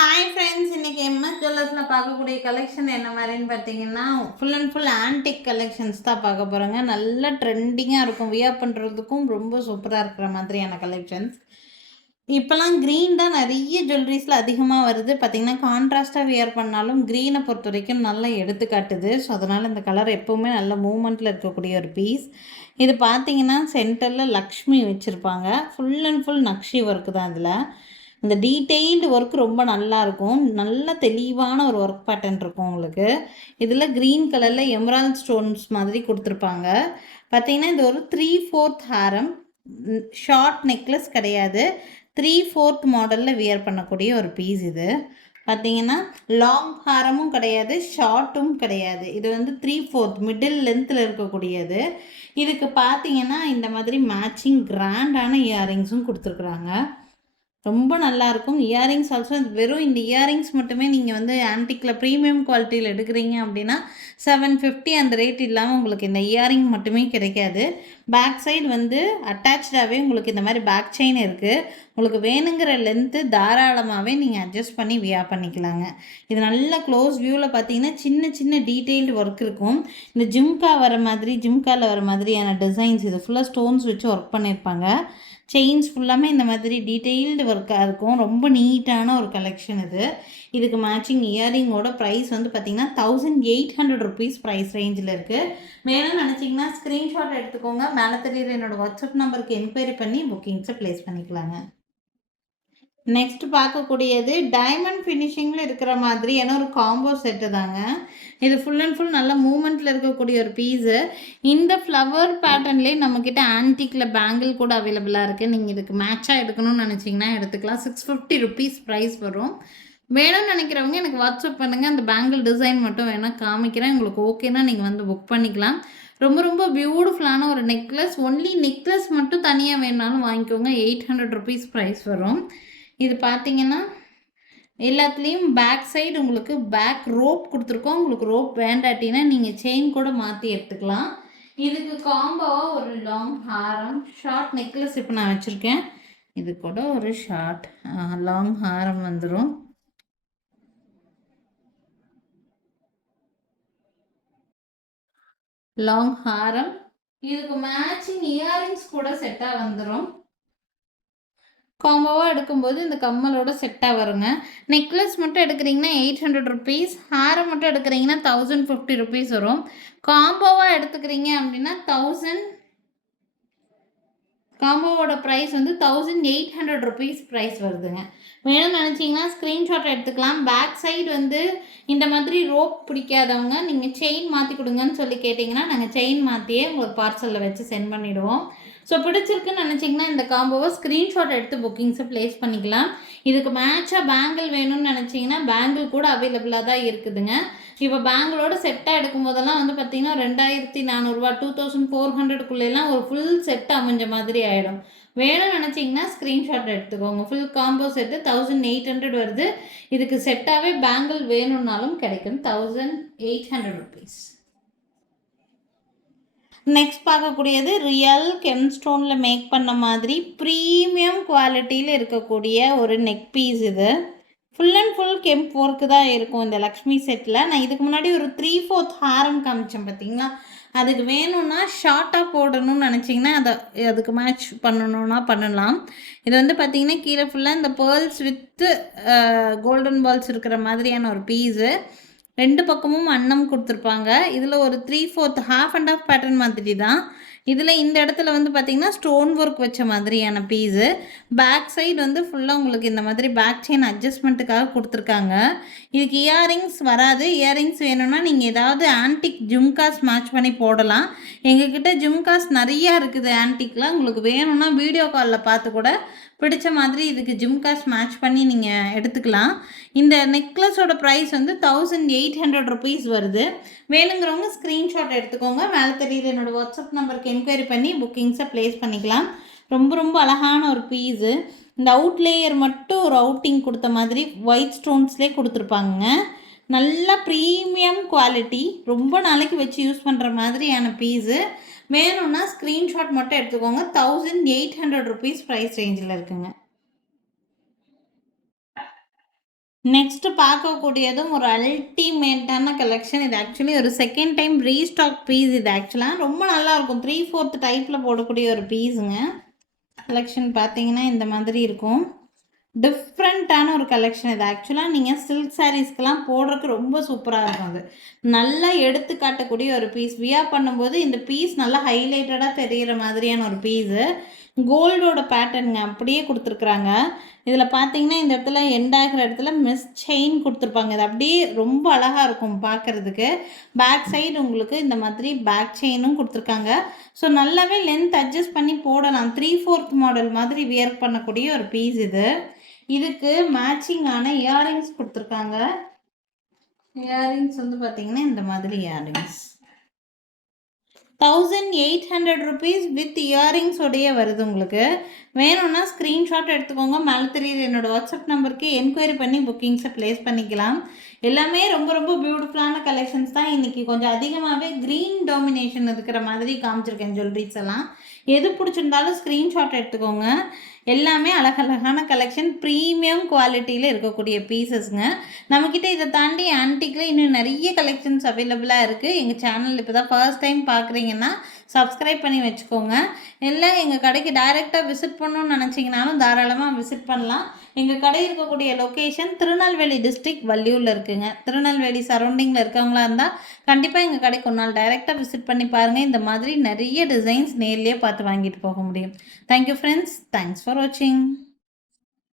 Hi friends, இன்னைக்கு MS ஜுவல்லர்ஸில் பார்க்கக்கூடிய collection என்ன மாதிரின்னு பார்த்தீங்கன்னா, full and full antique collections தான் பார்க்க போகிறோங்க. நல்ல ட்ரெண்டிங்காக இருக்கும், வியர் பண்ணுறதுக்கும் ரொம்ப சூப்பராக இருக்கிற மாதிரியான கலெக்ஷன்ஸ். இப்போலாம் க்ரீன் தான் நிறைய ஜுவல்லரிஸில் அதிகமாக வருது. பார்த்தீங்கன்னா கான்ட்ராஸ்ட்டாக வியர் பண்ணாலும் க்ரீனை பொறுத்த வரைக்கும் நல்லா எடுத்துக்காட்டுது. ஸோ அதனால் இந்த கலர் எப்போவுமே நல்ல மூமெண்ட்டில் இருக்கக்கூடிய ஒரு பீஸ். இது பார்த்தீங்கன்னா சென்டரில் லக்ஷ்மி வச்சுருப்பாங்க. Full and full nakshi work தான் இதில். இந்த டீட்டெயில்டு ஒர்க் ரொம்ப நல்லாயிருக்கும். நல்ல தெளிவான ஒரு ஒர்க் பேட்டர்ன் இருக்கும் உங்களுக்கு. இதில் க்ரீன் கலரில் எமரால்ட் ஸ்டோன்ஸ் மாதிரி கொடுத்துருப்பாங்க. பார்த்தீங்கன்னா இது ஒரு 3/4 ஹாரம். ஷார்ட் நெக்லஸ் கிடையாது. 3/4 மாடலில் வியர் பண்ணக்கூடிய ஒரு பீஸ் இது. பார்த்தீங்கன்னா லாங் ஹாரமும் கிடையாது, ஷார்ட்டும் கிடையாது. இது வந்து 3/4 மிடில் லென்த்தில் இருக்கக்கூடியது. இதுக்கு பார்த்தீங்கன்னா இந்த மாதிரி மேட்சிங் கிராண்டான இயரிங்ஸும் கொடுத்துருக்குறாங்க. ரொம்ப நல்லாயிருக்கும். இயரிங்ஸ் ஆல்சோ வெறும் இந்த இயரிங்ஸ் மட்டுமே நீங்கள் வந்து ஆன்டிக்கில் ப்ரீமியம் குவாலிட்டியில் எடுக்கிறீங்க அப்படின்னா 750 அந்த ரேட் இல்லாமல் உங்களுக்கு இந்த இயரிங் மட்டுமே கிடைக்காது. பேக் சைடு வந்து அட்டாச்சாகவே உங்களுக்கு இந்த மாதிரி பேக் செயின் இருக்குது. உங்களுக்கு வேணுங்கிற லென்த்து தாராளமாகவே நீங்கள் அட்ஜஸ்ட் பண்ணி வியர் பண்ணிக்கலாங்க. இது நல்ல க்ளோஸ் வியூவில் பார்த்தீங்கன்னா சின்ன சின்ன டீட்டெயில்டு ஒர்க் இருக்கும். இந்த ஜிம்கா வர மாதிரி, ஜிம்காவில் வர மாதிரியான டிசைன்ஸ் இது ஃபுல்லாக ஸ்டோன்ஸ் வச்சு ஒர்க் பண்ணியிருப்பாங்க. செயின்ஸ் ஃபுல்லாமே இந்த மாதிரி டீட்டெயில்டு ஒர்க்காக இருக்கும். ரொம்ப நீட்டான ஒரு கலெக்ஷன் இது. இதுக்கு மேட்சிங் இயரிங்கோட ப்ரைஸ் வந்து பார்த்திங்கன்னா 1800 ருபீஸ் ப்ரைஸ் ரேஞ்சில் இருக்குது. வேணும்னு நினச்சிங்கன்னா ஸ்க்ரீன்ஷாட் எடுத்துக்கோங்க. மேலே தெரியுற என்னோடய வாட்ஸ்அப் நம்பருக்கு என்கொயரி பண்ணி புக்கிங்ஸை ப்ளேஸ் பண்ணிக்கலாங்க. நெக்ஸ்ட் பார்க்கக்கூடியது டைமண்ட் ஃபினிஷிங்கில் இருக்கிற மாதிரியான ஒரு காம்போ செட்டு தாங்க. இது ஃபுல் அண்ட் ஃபுல் நல்ல மூமெண்ட்டில் இருக்கக்கூடிய ஒரு பீஸு. இந்த ஃப்ளவர் பேட்டர்ன்லேயே நம்மக்கிட்ட ஆன்டிக்கில் பேங்கிள் கூட அவைலபிளாக இருக்குது. நீங்கள் இதுக்கு மேட்சாக எடுக்கணும்னு நினச்சிங்கன்னா எடுத்துக்கலாம். 650 ருபீஸ் ப்ரைஸ் வரும். வேணும்னு நினைக்கிறவங்க எனக்கு வாட்ஸ்அப் பண்ணுங்கள். அந்த பேங்கிள் டிசைன் மட்டும் வேணால் காமிக்கிறேன். உங்களுக்கு ஓகேனா நீங்கள் வந்து புக் பண்ணிக்கலாம். ரொம்ப ரொம்ப பியூட்டிஃபுல்லான ஒரு நெக்லஸ். ஒன்லி நெக்லஸ் மட்டும் தனியாக வேணாலும் வாங்கிக்கோங்க. 800 ருபீஸ் ப்ரைஸ் வரும். இது பார்த்தீங்கன்னா எல்லாத்துலேயும் பேக் சைடு உங்களுக்கு பேக் ரோப் கொடுத்துருக்கோம். உங்களுக்கு ரோப் வேண்டாட்டினா நீங்கள் செயின் கூட மாற்றி எடுத்துக்கலாம். இதுக்கு காம்போவாக ஒரு லாங் ஹாரம், ஷார்ட் நெக்லஸ் இப்போ நான் வச்சுருக்கேன். இது கூட ஒரு ஷார்ட் லாங் ஹாரம் வந்துடும். லாங் ஹாரம், இதுக்கு மேட்சிங் இயரிங்ஸ் கூட செட்டாக வந்துடும். காம்போவாக எடுக்கும்போது இந்த கம்மலோட செட்டாக வருங்க. நெக்லஸ் மட்டும் எடுக்கிறீங்கன்னா 800 ருபீஸ், ஹாரம் மட்டும் எடுக்கிறீங்கன்னா 1050 ருபீஸ் வரும். காம்போவாக எடுத்துக்கிறீங்க அப்படின்னா காம்போவோட ப்ரைஸ் வந்து 1800 ருபீஸ் ப்ரைஸ் வருதுங்க. வேணும்னு நினச்சிங்கன்னா ஸ்க்ரீன்ஷாட் எடுத்துக்கலாம். பேக் சைடு வந்து இந்த மாதிரி ரோப் பிடிக்காதவங்க நீங்கள் செயின் மாற்றி கொடுங்கன்னு சொல்லி கேட்டிங்கன்னா நாங்கள் செயின் மாற்றியே உங்களுக்கு பார்சலில் வச்சு சென்ட் பண்ணிவிடுவோம். ஸோ பிடிச்சிருக்குன்னு நினச்சிங்கன்னா இந்த காம்போவை ஸ்க்ரீன்ஷாட் எடுத்து புக்கிங்ஸை ப்ளேஸ் பண்ணிக்கலாம். இதுக்கு மேட்சாக பேங்கிள் வேணும்னு நினச்சிங்கன்னா பேங்கிள் கூட அவைலபிளாக தான் இருக்குதுங்க. இப்போ பேங்கிளோட செட்டாக எடுக்கும் போதெல்லாம் வந்து பார்த்திங்கன்னா 2400 2400க்குள்ளெல்லாம் ஒரு ஃபுல் செட் அமைஞ்ச மாதிரி ஆகிடும். வேணும்னு நினச்சிங்கன்னா ஸ்க்ரீன்ஷாட் எடுத்துக்கோங்க. ஃபுல் காம்போ செட்டு 1800 வருது. இதுக்கு செட்டாகவே பேங்கிள் வேணும்னாலும் கிடைக்கும். 1800 ருபீஸ். நெக்ஸ்ட் பார்க்கக்கூடியது ரியல் கெம்ஸ்டோனில் மேக் பண்ண மாதிரி ப்ரீமியம் குவாலிட்டியில் இருக்கக்கூடிய ஒரு நெக் பீஸ். இது ஃபுல் அண்ட் ஃபுல் கெம்ப் ஒர்க்கு தான் இருக்கும் இந்த லக்ஷ்மி செட்டில். நான் இதுக்கு முன்னாடி ஒரு 3/4 ஹாரம் காமிச்சேன் பார்த்தீங்களா. அதுக்கு வேணும்னா ஷார்ட்டாக போடணும்னு நினச்சிங்கன்னா அதுக்கு மேட்ச் பண்ணணுன்னா பண்ணலாம். இது வந்து பார்த்திங்கன்னா கீழே ஃபுல்லாக இந்த பேர்ல்ஸ் வித்து கோல்டன் பால்ஸ் இருக்கிற மாதிரியான ஒரு பீஸு. 2 பக்கமும் அன்னம் கொடுத்துருப்பாங்க. இதில் ஒரு 3/4 ஹாஃப் அண்ட் ஆஃப் பேட்டர்ன் மாதிரி தான். இதில் இந்த இடத்துல வந்து பார்த்திங்கன்னா ஸ்டோன் ஒர்க் வச்ச மாதிரியான பீஸு. பேக் சைடு வந்து ஃபுல்லாக உங்களுக்கு இந்த மாதிரி பேக் செயின் அட்ஜஸ்ட்மெண்ட்டுக்காக கொடுத்துருக்காங்க. இதுக்கு இயரிங்ஸ் வராது. இயரிங்ஸ் வேணும்னா நீங்கள் ஏதாவது ஆன்டிக் ஜும்காஸ் மேட்ச் பண்ணி போடலாம். எங்ககிட்ட ஜும்காஸ் நிறையா இருக்குது ஆன்டிக்கில். உங்களுக்கு வேணும்னா வீடியோ காலில் பார்த்து கூட பிடிச்ச மாதிரி இதுக்கு ஜிம்காஸ் மேட்ச் பண்ணி நீங்கள் எடுத்துக்கலாம். இந்த நெக்லஸோட ப்ரைஸ் வந்து 1800 ருபீஸ் வருது. வேணுங்கிறவங்க ஸ்க்ரீன்ஷாட் எடுத்துக்கோங்க. மேலே தெரியுது என்னோடய வாட்ஸ்அப் நம்பருக்கு என்கொயரி பண்ணி புக்கிங்ஸை ப்ளேஸ் பண்ணிக்கலாம். ரொம்ப ரொம்ப அழகான ஒரு பீஸு. இந்த அவுட் லேயர் மட்டும் ஒரு அவுட்டிங் கொடுத்த மாதிரி ஒயிட் ஸ்டோன்ஸ்லேயே கொடுத்துருப்பாங்க. நல்ல ப்ரீமியம் குவாலிட்டி, ரொம்ப நாளைக்கு வச்சு யூஸ் பண்ணுற மாதிரியான பீஸு. வேணும்னா ஸ்க்ரீன்ஷாட் மட்டும் எடுத்துக்கோங்க. 1800 ருபீஸ் ப்ரைஸ் ரேஞ்சில் இருக்குங்க. நெக்ஸ்ட்டு பார்க்கக்கூடியதும் ஒரு அல்டிமேட்டான கலெக்ஷன். இது ஆக்சுவலி ஒரு செகண்ட் டைம் ரீஸ்டாக் பீஸ். இது ஆக்சுவலாக ரொம்ப நல்லாயிருக்கும். 3/4 டைப்பில் போடக்கூடிய ஒரு பீஸுங்க. கலெக்ஷன் பார்த்தீங்கன்னா இந்த மாதிரி இருக்கும். டிஃப்ரெண்ட்டான ஒரு கலெக்ஷன் இது. ஆக்சுவலாக நீங்கள் சில்க் சாரீஸ்க்கெலாம் போடுறதுக்கு ரொம்ப சூப்பராக இருக்கும். அது நல்லா எடுத்து காட்டக்கூடிய ஒரு பீஸ். வியர் பண்ணும்போது இந்த பீஸ் நல்லா ஹைலைட்டடாக தெரிகிற மாதிரியான ஒரு பீஸு. கோல்டோட பேட்டர்னுங்க அப்படியே கொடுத்துருக்குறாங்க. இதில் பார்த்தீங்கன்னா இந்த இடத்துல எண்ட் ஆகிற இடத்துல மிஸ் செயின் கொடுத்துருப்பாங்க. இது அப்படியே ரொம்ப அழகாக இருக்கும் பார்க்குறதுக்கு. பேக் சைடு உங்களுக்கு இந்த மாதிரி பேக் செயினும் கொடுத்துருக்காங்க. ஸோ நல்லாவே லென்த் அட்ஜஸ்ட் பண்ணி போடலாம். 3/4 மாடல் மாதிரி வியர் பண்ணக்கூடிய ஒரு பீஸ் இது. இதுக்கு மேட்சிங்கான இயரிங்ஸ் கொடுத்துருக்காங்க. இயரிங்ஸ் வந்து பார்த்தீங்கன்னா இந்த மாதிரி இயரிங்ஸ் 1800 rupees வித் இயரிங்ஸ் உடைய வருது. உங்களுக்கு வேணும்னா ஸ்க்ரீன்ஷாட் எடுத்துக்கோங்க. மேலே தெரியுது என்னோட வாட்ஸ்அப் நம்பருக்கு என்கொயரி பண்ணி புக்கிங்ஸை ப்ளேஸ் பண்ணிக்கலாம். எல்லாமே ரொம்ப ரொம்ப பியூட்டிஃபுல்லான கலெக்ஷன்ஸ் தான். இன்றைக்கி கொஞ்சம் அதிகமாகவே க்ரீன் டாமினேஷன் இருக்கிற மாதிரி காமிச்சிருக்கேன் ஜுவல்லரிஸ் எல்லாம். எது பிடிச்சிருந்தாலும் ஸ்க்ரீன்ஷாட் எடுத்துக்கோங்க. எல்லாமே அழகழகான கலெக்ஷன், ப்ரீமியம் குவாலிட்டியில் இருக்கக்கூடிய பீசஸ்ங்க. நம்மக்கிட்ட இதை தாண்டி ஆன்டிக்கில் இன்னும் நிறைய கலெக்ஷன்ஸ் அவைலபிளாக இருக்குது. எங்கள் சேனல் இப்போ தான் ஃபர்ஸ்ட் டைம் பார்க்குறீங்கன்னா சப்ஸ்கிரைப் பண்ணி வச்சுக்கோங்க. இல்லை எங்கள் கடைக்கு டைரெக்டாக விசிட் பண்ணணும்னு நினச்சிங்கனாலும் தாராளமாக விசிட் பண்ணலாம். எங்கள் கடை இருக்கக்கூடிய லொக்கேஷன் திருநெல்வேலி டிஸ்ட்ரிக்ட் வள்ளியூரில் இருக்குங்க. திருநெல்வேலி சரௌண்டிங்கில் இருக்கவங்களா இருந்தால் கண்டிப்பாக எங்கள் கடைக்கு ஒரு நாள் டைரெக்டாக விசிட் பண்ணி பாருங்கள். இந்த மாதிரி நிறைய டிசைன்ஸ் நேர்லேயே பார்த்து வாங்கிட்டு போக முடியும். Thank you friends. தேங்க்ஸ் ஃபார் வாட்சிங்.